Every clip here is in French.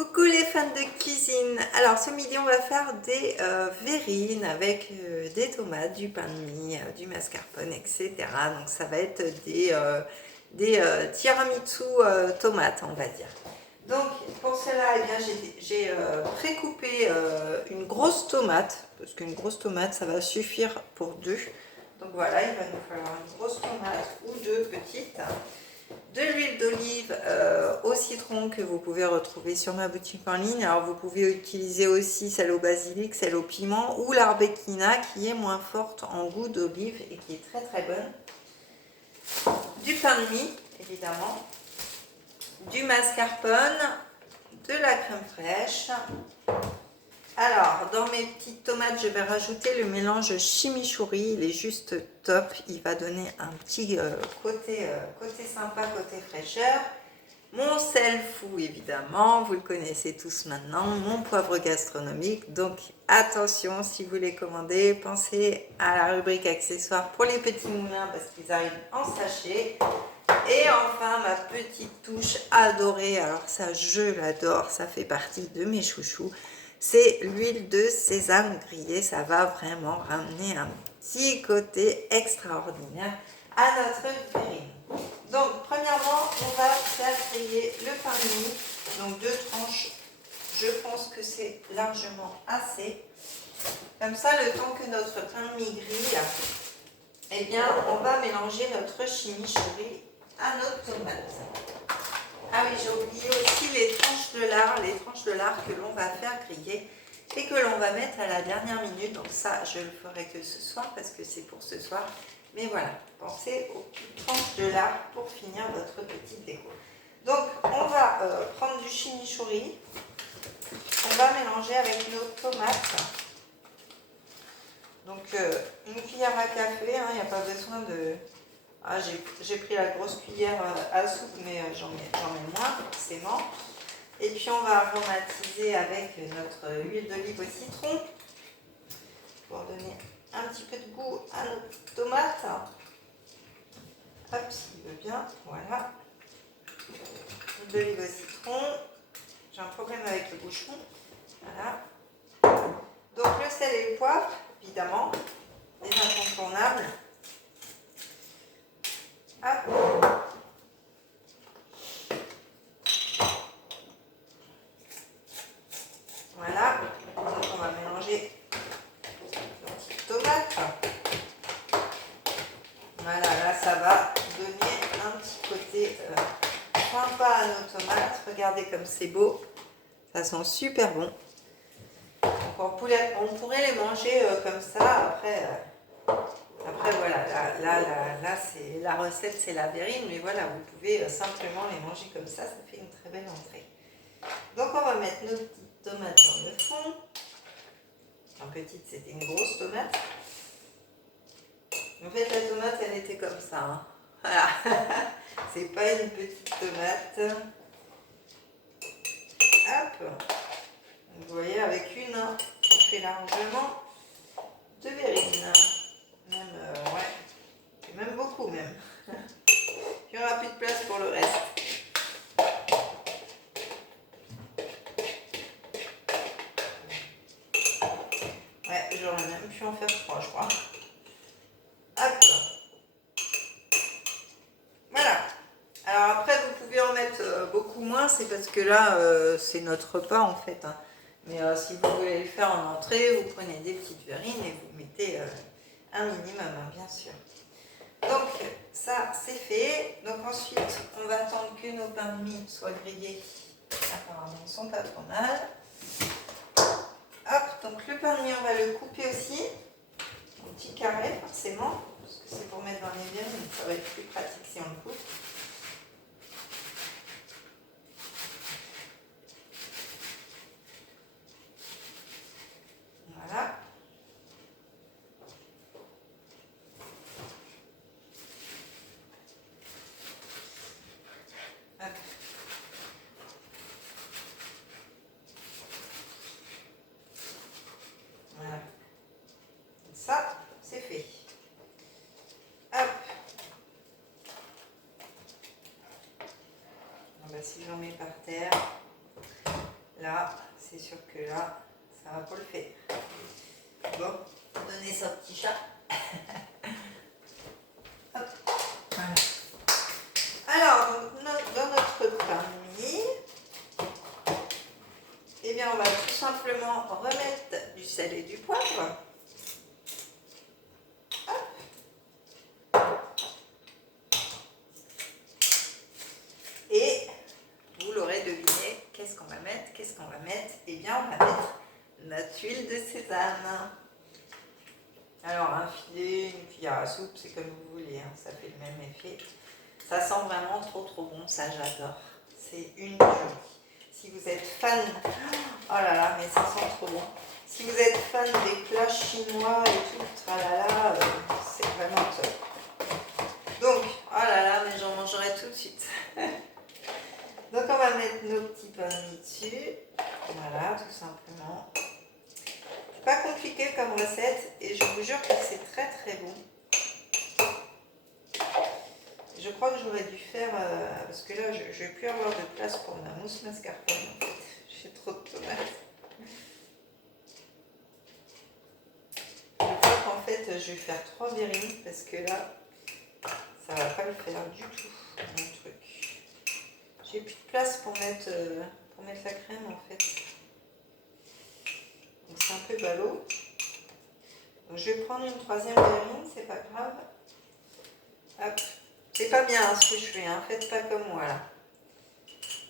Coucou les fans de cuisine. Alors ce midi on va faire des verrines avec des tomates, du pain de mie, du mascarpone, etc. Donc ça va être des tiramisu tomates, on va dire. Donc pour cela, eh bien, j'ai pré-coupé une grosse tomate, parce qu'une grosse tomate ça va suffire pour deux. Donc voilà, il va nous falloir une grosse tomate ou deux petites. De l'huile d'olive au citron que vous pouvez retrouver sur ma boutique en ligne. Alors vous pouvez utiliser aussi celle au basilic, celle au piment ou l'arbecchina qui est moins forte en goût d'olive et qui est très très bonne. Du pain de mie évidemment, du mascarpone, de la crème fraîche. Alors, dans mes petites tomates, je vais rajouter le mélange chimichurri. Il est juste top. Il va donner un petit côté sympa, côté fraîcheur. Mon sel fou, évidemment. Vous le connaissez tous maintenant. Mon poivre gastronomique. Donc, attention, si vous les commandez, pensez à la rubrique accessoires pour les petits moulins parce qu'ils arrivent en sachet. Et enfin, ma petite touche adorée. Alors ça, je l'adore. Ça fait partie de mes chouchous. C'est l'huile de sésame grillée, ça va vraiment ramener un petit côté extraordinaire à notre verrine. Donc premièrement, on va faire griller le pain de mie, donc 2 tranches, je pense que c'est largement assez. Comme ça, le temps que notre pain de mie grille, eh bien, on va mélanger notre chimichurri à notre tomate. Ah oui, j'ai oublié aussi les tranches de lard que l'on va faire griller et que l'on va mettre à la dernière minute. Donc ça, je le ferai que ce soir parce que c'est pour ce soir. Mais voilà, pensez aux tranches de lard pour finir votre petite déco. Donc, on va prendre du chimichurri. On va mélanger avec nos tomates. Donc, une cuillère à café, il n'y a pas besoin de... Ah, j'ai pris la grosse cuillère à soupe, mais j'en mets moins, forcément. Et puis on va aromatiser avec notre huile d'olive au citron pour donner un petit peu de goût à notre tomate. Hop, s'il veut bien, voilà. Huile d'olive au citron. J'ai un problème avec le bouchon. Voilà. Donc le sel et le poivre, évidemment, les incontournables. Hop. Voilà, donc on va mélanger nos petites tomates. Voilà, là ça va donner un petit côté sympa à nos tomates. Regardez comme c'est beau, ça sent super bon. Donc on pourrait les manger comme ça. Après voilà, là c'est la recette, c'est la verrine, mais voilà, vous pouvez simplement les manger comme ça fait une très belle entrée. Donc on va mettre nos petites tomates dans le fond. En petite, c'était une grosse tomate. En fait, la tomate, elle était comme ça. Hein. Voilà. C'est pas une petite tomate. Hop. Vous voyez, avec une, on fait largement de verrine. Même, ouais. Même beaucoup, même. Il n'y aura plus de place pour le reste. Ouais, j'aurais même pu en faire 3, je crois. Hop. Voilà. Alors après, vous pouvez en mettre beaucoup moins, c'est parce que là, c'est notre repas en fait. Hein. Mais si vous voulez le faire en entrée, vous prenez des petites verrines et vous mettez un minimum, hein, bien sûr. Donc ça, c'est fait. Donc ensuite, on va attendre que nos pains de mie soient grillés. Apparemment, ils ne sont pas trop mal. Hop, donc le pain de mie, on va le couper aussi. En petits carrés, forcément, parce que c'est pour mettre dans les verrines, ça va être plus pratique si on le coupe. Voilà. Hop. Voilà. Ça, c'est fait. Hop. c'est sûr que là, ça va pas le faire. Bon, donner ça au petit chat. Hop, voilà. Alors, dans notre pain de mie, eh bien, on va tout simplement remettre du sel et du poivre. Et vous l'aurez deviné, qu'est-ce qu'on va mettre? Eh bien, on va mettre notre huile de sésame. Alors, un filet, une cuillère à soupe, c'est comme vous voulez, hein, ça fait le même effet. Ça sent vraiment trop bon, ça j'adore. C'est une tuerie. Si vous êtes fan, oh là là, mais ça sent trop bon. Si vous êtes fan des plats chinois et tout, tralala, c'est vraiment top. Donc, oh là là, mais j'en mangerai tout de suite. Donc on va mettre nos petits pains de mie dessus. Voilà, tout simplement. C'est pas compliqué comme recette et je vous jure que c'est très bon. Je crois que j'aurais dû faire, parce que là je vais plus avoir de place pour ma mousse mascarpone en fait. J'ai trop de tomates. Je crois qu'en fait je vais faire 3 verrines parce que là ça va pas le faire du tout mon truc. J'ai plus de place pour mettre la crème en fait. Donc c'est un peu ballot. Donc je vais prendre une 3e verrine, c'est pas grave. Hop. C'est pas bien hein, ce que je fais, hein. Faites pas comme moi là.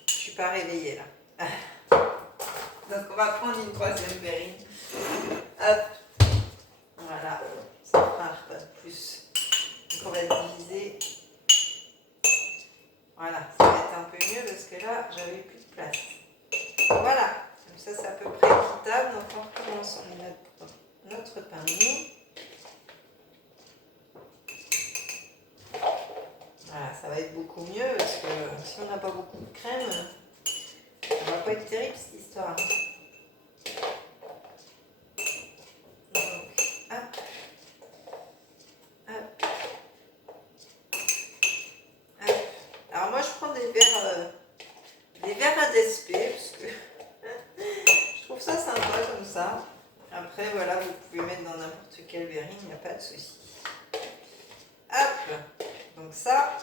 Je suis pas réveillée là. Donc on va prendre une 3e verrine. Hop. Voilà. Ça fera un repas de plus. Donc on va diviser. Voilà, ça va être un peu mieux parce que là j'avais plus de place. Voilà. Comme ça c'est à peu près équitable. Donc on recommence notre pain de mie. Voilà, ça va être beaucoup mieux parce que si on n'a pas beaucoup de crème, ça va pas être terrible cette histoire. Donc, hop, hop, hop. Alors moi je prends des verres à DSP parce que je trouve ça sympa comme ça. Après voilà, vous pouvez mettre dans n'importe quelle verrine, il n'y a pas de souci. Hop, donc ça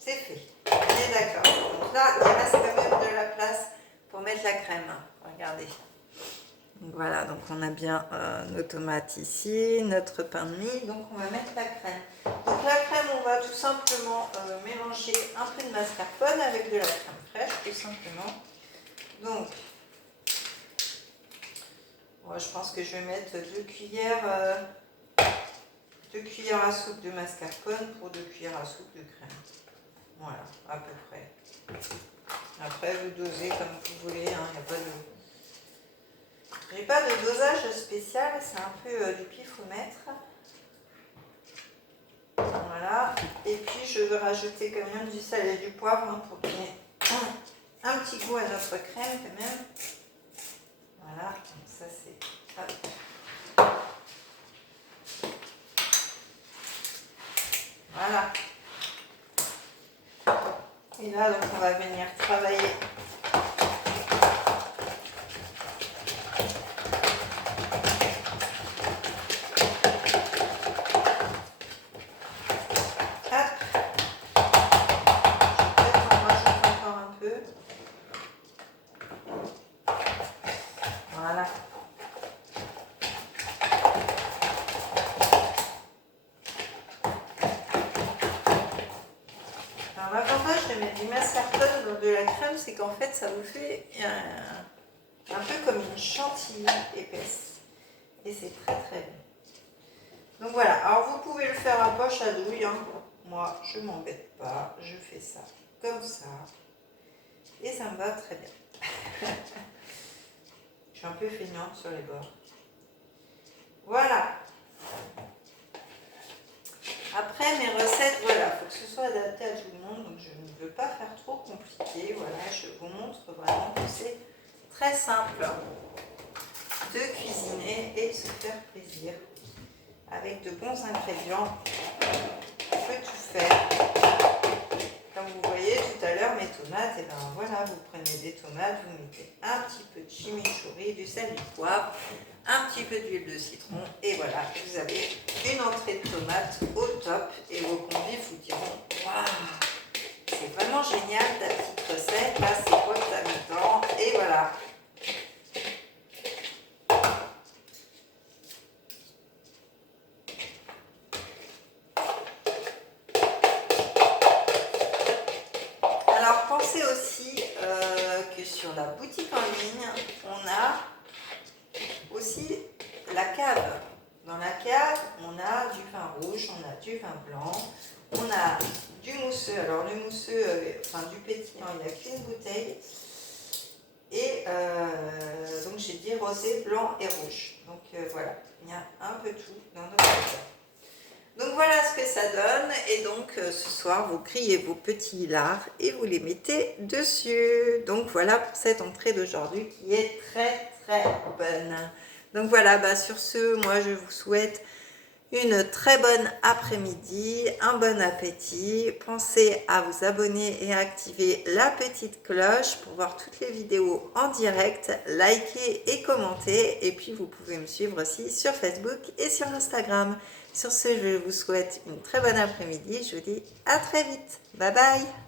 c'est fait. On est d'accord. Donc là il reste quand même de la place pour mettre la crème. Regardez. Donc voilà, donc on a bien nos tomates ici, notre pain de mie, donc on va mettre la crème. Donc la crème, on va tout simplement mélanger un peu de mascarpone avec de la crème fraîche, tout simplement. Donc, moi je pense que je vais mettre 2 cuillères à soupe de mascarpone pour 2 cuillères à soupe de crème. Voilà, à peu près. Après, vous dosez comme vous voulez, hein, il n'y a pas de... J'ai pas de dosage spécial, c'est un peu du pifomètre. Voilà. Et puis je vais rajouter quand même du sel et du poivre hein, pour donner un petit goût à notre crème quand même. Voilà, donc ça c'est... Hop. Voilà. Et là donc on va venir travailler. Voilà. Alors l'avantage de mettre du mascarpone dans de la crème, c'est qu'en fait ça vous fait un peu comme une chantilly épaisse. Et c'est très bon. Donc voilà, alors vous pouvez le faire à poche à douille. Hein. Moi je m'embête pas, je fais ça comme ça. Et ça me va très bien. Je suis un peu feignante sur les bords. Voilà. Après mes recettes, voilà, il faut que ce soit adapté à tout le monde. Donc je ne veux pas faire trop compliqué. Voilà, je vous montre vraiment que c'est très simple de cuisiner et de se faire plaisir. Avec de bons ingrédients, on peut tout faire. Comme vous voyez tout à l'heure, mes tomates, et ben voilà, vous prenez des tomates, vous mettez un petit peu de chimichurri, du sel, du poivre, un petit peu d'huile de citron, et voilà, vous avez une entrée de tomates au top, et vos convives vous diront waouh, c'est vraiment génial ta petite recette, là c'est quoi que tu as mis dedans, et voilà. Alors pensez aussi que sur la boutique en ligne, on a aussi la cave. Dans la cave, on a du vin rouge, on a du vin blanc, on a du mousseux. Alors le mousseux, enfin du pétillant, il n'y a qu'une bouteille. Et donc j'ai dit rosé, blanc et rouge. Donc voilà, il y a un peu tout dans notre cave. Donc voilà ce que ça donne, et donc ce soir vous grillez vos petits hilards et vous les mettez dessus. Donc voilà pour cette entrée d'aujourd'hui qui est très très bonne. Donc voilà, bah sur ce, moi je vous souhaite une très bonne après-midi, un bon appétit. Pensez à vous abonner et à activer la petite cloche pour voir toutes les vidéos en direct, liker et commenter. Et puis vous pouvez me suivre aussi sur Facebook et sur Instagram. Sur ce, je vous souhaite une très bonne après-midi. Je vous dis à très vite. Bye bye.